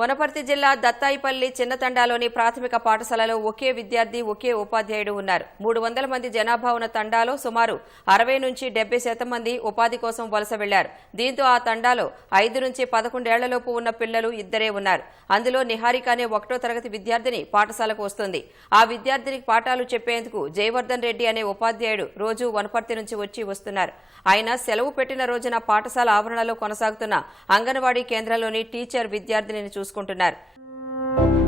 వనపర్తి జిల్లా దత్తాయిపల్లి చిన్నతండాలోని ప్రాథమిక పాఠశాలలో ఒకే విద్యార్థి ఒకే ఉపాధ్యాయుడు ఉన్నారు. మూడు వందల మంది జనాభా ఉన్న తండాలో సుమారు అరవై నుంచి డెబ్బై శాతం మంది ఉపాధి కోసం వలస వెళ్ళారు. దీంతో ఆ తండాలో ఐదు నుంచి పదకొండేళ్ళలోపు ఉన్న పిల్లలు ఇద్దరే ఉన్నారు. అందులో నిహారిక అనే ఒకటో తరగతి విద్యార్థిని పాఠశాలకు వస్తుంది. ఆ విద్యార్థినికి పాఠాలు చెప్పేందుకు జయవర్ధన్ రెడ్డి అనే ఉపాధ్యాయుడు రోజు వనపర్తి నుంచి వచ్చి వస్తున్నారు. ఆయన సెలవు పెట్టిన రోజున పాఠశాల ఆవరణలో కొనసాగుతున్న అంగన్వాడీ కేంద్రంలోని టీచర్ విద్యార్థిని చూసి చూసుకుంటున్నారు. thank you